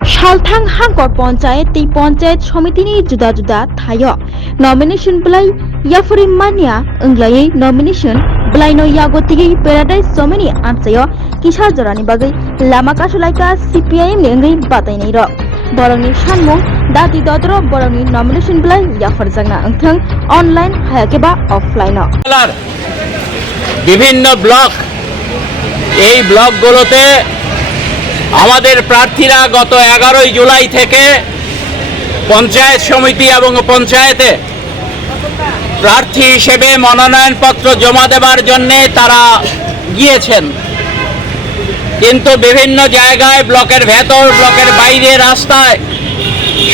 सालथां हांकर पंचायत तै पंचायत समितिनि जुदा जुदा थायो नमिनेशन ब्लाइ याफुरि मानिया अंग्लायै नमिनेशन ब्लाइनो यागोतिगै पेराडाइज जमिनि आनसायो किसा जरानि बागै लामा कासुलाइका सीपीआईएम नि अंगै बातायनाय र बरंनि सानमुं दाति दद्र बरंनि नमिनेशन ब्लाइ याफर जांना अंथों अनलाइन हायाकेबा अफलाइन বিভিন্ন ব্লক এই ব্লকগুলোতে আমাদের প্রার্থীরা গত 11 জুলাই থেকে পঞ্চায়েত সমিতি এবং পঞ্চায়েতে প্রার্থী হিসেবে মনোনয়নপত্র জমা দেওয়ার জন্য তারা গিয়েছেন, কিন্তু বিভিন্ন জায়গায় ব্লকের ভেতর ব্লকের বাইরে রাস্তায়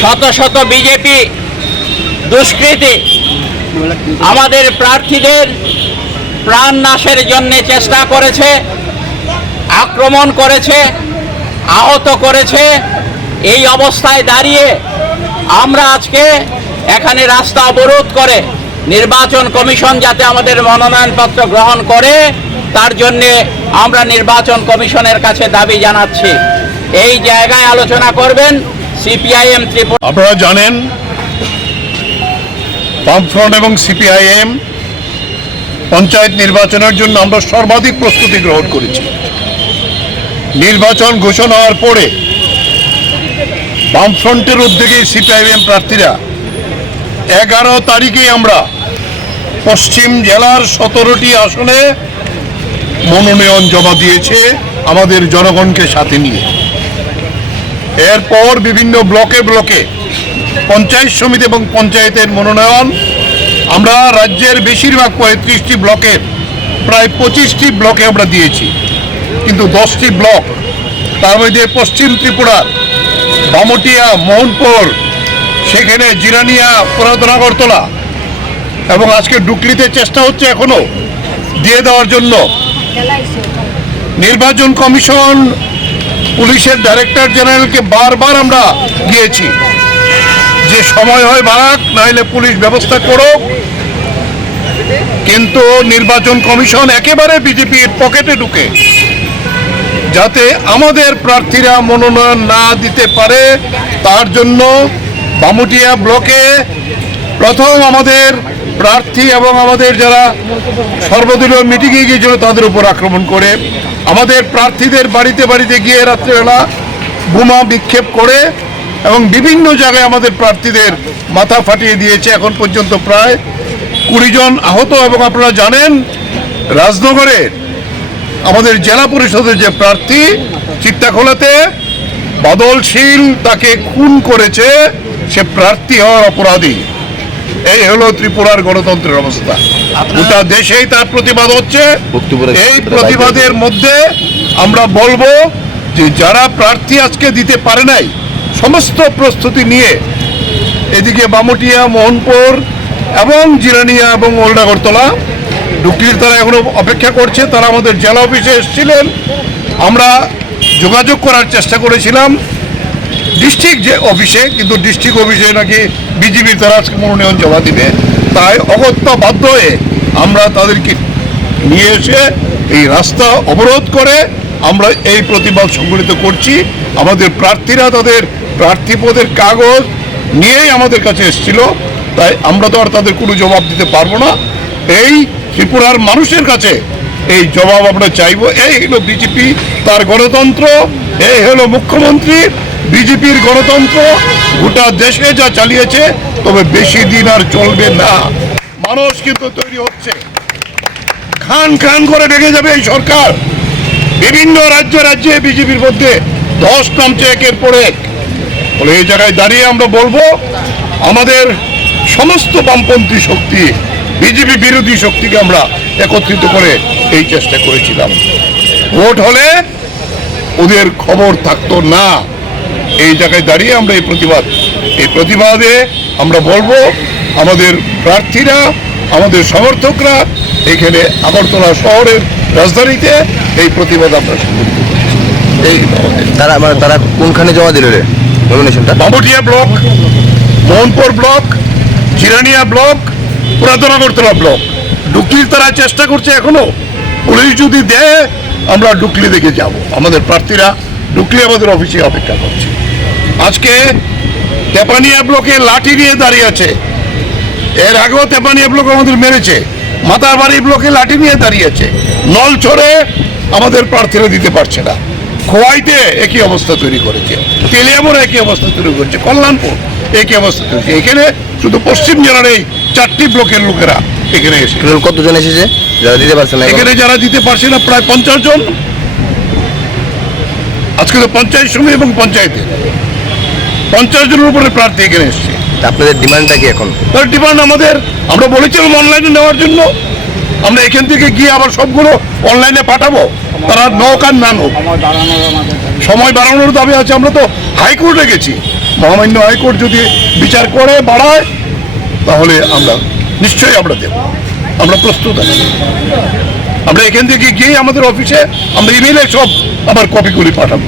শত শত বিজেপি দুষ্কৃতী আমাদের প্রার্থীদের প্রাণ নাশের জন্য চেষ্টা করেছে, আক্রমণ করেছে, আহত করেছে। এই অবস্থায় দাঁড়িয়ে আমরা আজকে এখানে রাস্তা অবরোধ করে নির্বাচন কমিশন যাতে আমাদের মনোনয়নপত্র গ্রহণ করে তার জন্য আমরা নির্বাচন কমিশনের কাছে দাবি জানাচ্ছি। এই জায়গায় আলোচনা করবেন সিপিআইএম ত্রিপুরা। আপনারা জানেন বামফ্রন্ট এবং সিপিআইএম পঞ্চায়েত নির্বাচনের জন্য আমরা সর্বাধিক প্রস্তুতি গ্রহণ করেছি। নির্বাচন ঘোষণা হওয়ার পরে বামফ্রন্টের উদ্যোগে সিপিআইএম প্রার্থীরা 11 তারিখে আমরা পশ্চিম জেলার 17টি আসনে মনোনয়ন জমা দিয়েছে আমাদের জনগণকে সাথে নিয়ে। এরপর বিভিন্ন ব্লকে ব্লকে পঞ্চায়েত সমিতি এবং পঞ্চায়েতের মনোনয়ন আমরা রাজ্যের বেশিরভাগ 35টি ব্লকের প্রায় 25টি ব্লকে আমরা দিয়েছি, কিন্তু 10টি ব্লক তার মধ্যে পশ্চিম ত্রিপুরার বামটিয়া, মোহনপুর, সেখানে জিরানিয়া, পুরাতন আগরতলা এবং আজকে ডুকলিতে চেষ্টা হচ্ছে এখনো দিয়ে দেওয়ার জন্য। নির্বাচন কমিশন পুলিশের ডাইরেক্টর জেনারেলকে বারবার আমরা গিয়েছি যে সময় হয় বাড়াক, নাহলে পুলিশ ব্যবস্থা করুক, কিন্তু নির্বাচন কমিশন একেবারে বিজেপির পকেটে ঢুকে যাতে আমাদের প্রার্থীরা মনোনয়ন না দিতে পারে তার জন্য বামুটিয়া ব্লকে প্রথম আমাদের প্রার্থী এবং আমাদের যারা সর্বদলীয় মিটিংয়ে গিয়েছিল তাদের উপর আক্রমণ করে আমাদের প্রার্থীদের বাড়িতে বাড়িতে গিয়ে রাত্রেবেলা বোমা বিক্ষেপ করে এবং বিভিন্ন জায়গায় আমাদের প্রার্থীদের মাথা ফাটিয়ে দিয়েছে। এখন পর্যন্ত প্রায় 20 জন আহত। এবং আপনারা জানেন রাজনগরের আমাদের জেলা পরিষদের যে প্রার্থী চিত্তাখোলাতে বাদল শীল তাকে খুন করেছে, সে প্রার্থী হওয়ার অপরাধী। এই হলো ত্রিপুরার গণতন্ত্রের অবস্থা। গোটা দেশেই তার প্রতিবাদ হচ্ছে। এই প্রতিবাদের মধ্যে আমরা বলবো যে যারা প্রার্থী আজকে দিতে পারে নাই সমস্ত প্রস্তুতি নিয়ে এদিকে বামুটিয়া, মোহনপুর এবং জিরানিয়া এবং ওল্ড আগরতলা ডুকলির তারা এখনো অপেক্ষা করছে। তারা আমাদের জেলা অফিসে এসেছিলেন, আমরা যোগাযোগ করার চেষ্টা করেছিলাম ডিস্ট্রিক্ট যে অফিসে, কিন্তু ডিস্ট্রিক্ট অফিসে নাকি বিজেপির তারা আজকে মনোনয়ন জমা দিবে। তাই অগত্যা বাধ্য হয়ে আমরা তাদেরকে নিয়ে এসে এই রাস্তা অবরোধ করে আমরা এই প্রতিবাদ সংগঠিত করছি। আমাদের প্রার্থীরা তাদের প্রার্থী পদের কাগজ নিয়েই আমাদের কাছে এসেছিল, তাই আমরা তো আর তাদের কোনো জবাব দিতে পারবো না। এই ত্রিপুরার মানুষের কাছে এই জবাব আমরা চাইব। এই হলো বিজেপি, তার গণতন্ত্র, এই হলো মুখ্যমন্ত্রী, বিজেপির গণতন্ত্র গোটা দেশে যা চালিয়েছে, তবে বেশি দিন আর চলবে না। মানুষ কিন্তু তৈরি হচ্ছে, খান খান করে ভেঙে যাবে এই সরকার। বিভিন্ন রাজ্যে বিজেপির মধ্যে ধস নামছে একের পর এক। বলে এই জায়গায় দাঁড়িয়ে আমরা বলবো আমাদের সমস্ত বামপন্থী শক্তি, বিজেপি বিরোধী শক্তিকে আমরা একত্রিত করে এই চেষ্টা করেছিলাম। ভোট হলে ওদের খবর থাকতো না। এই জায়গায় দাঁড়িয়ে আমরা এই প্রতিবাদে আমরা বলবো আমাদের প্রার্থীরা, আমাদের সমর্থকরা এখানে আগরতলা শহরের রাজধানীতে এই প্রতিবাদ আমরা সংগঠিত করছি। এই তারা কোনখানে জমা দিল রে নমিনেশনটা? Bamutia block, Mohanpur block, Jirania block, পুরাতন আগরতলা ব্লক। ডুকলির তারা চেষ্টা করছে এখনো, পুলিশ যদি দেয় আমরা ডুকলি দেখে যাব। আমাদের প্রার্থীরা ডুকলি আমাদের অফিসে অপেক্ষা করছে। আজকে তেপানিয়া ব্লকে লাঠি নিয়ে দাঁড়িয়ে আছে। এর আগেও তেপানিয়া ব্লক আমাদের মেরেছে। মাতারবাড়ি ব্লকে লাঠি নিয়ে দাঁড়িয়ে আছে। নলছড়ে আমাদের প্রার্থীরা দিতে পারছে না। খোয়াইতে একই অবস্থা তৈরি করেছে, তেলিয়ামোড়ে একই অবস্থা তৈরি করেছে, কল্যাণপুর একই অবস্থা তৈরি করেছে। এখানে শুধু পশ্চিম জেলার এই 4টি ব্লকের লোকেরা এখানে এসে টোটাল কতজন এসেছে যারা দিতে পারছে না এখন? এখানে যারা দিতে পারছে না প্রায় 50 জন। আজকে তো পঞ্চায়েত সমিতি এবং পঞ্চায়েতে 50 জনের উপরে প্রার্থী এখানে এসছে। তা আপনাদের ডিমান্ডটা কি এখন? তার ডিমান্ড আমাদের, আমরা বলেছিলাম অনলাইনে নেওয়ার জন্য। আমরা এখান থেকে গিয়ে আবার সবগুলো অনলাইনে পাঠাবো, তারা নৌক আর না নোক। সময় বাড়ানোর দাবি আছে। আমরা তো হাইকোর্টে গেছি, মহামান্য হাইকোর্ট যদি বিচার করে বাড়ায় তাহলে আমরা নিশ্চয়ই আমরা দেব। আমরা প্রস্তুত আছি। আমরা এখান থেকে গিয়ে আমাদের অফিসে আমরা ইমেইলে সব আবার কপিগুলি পাঠাবো।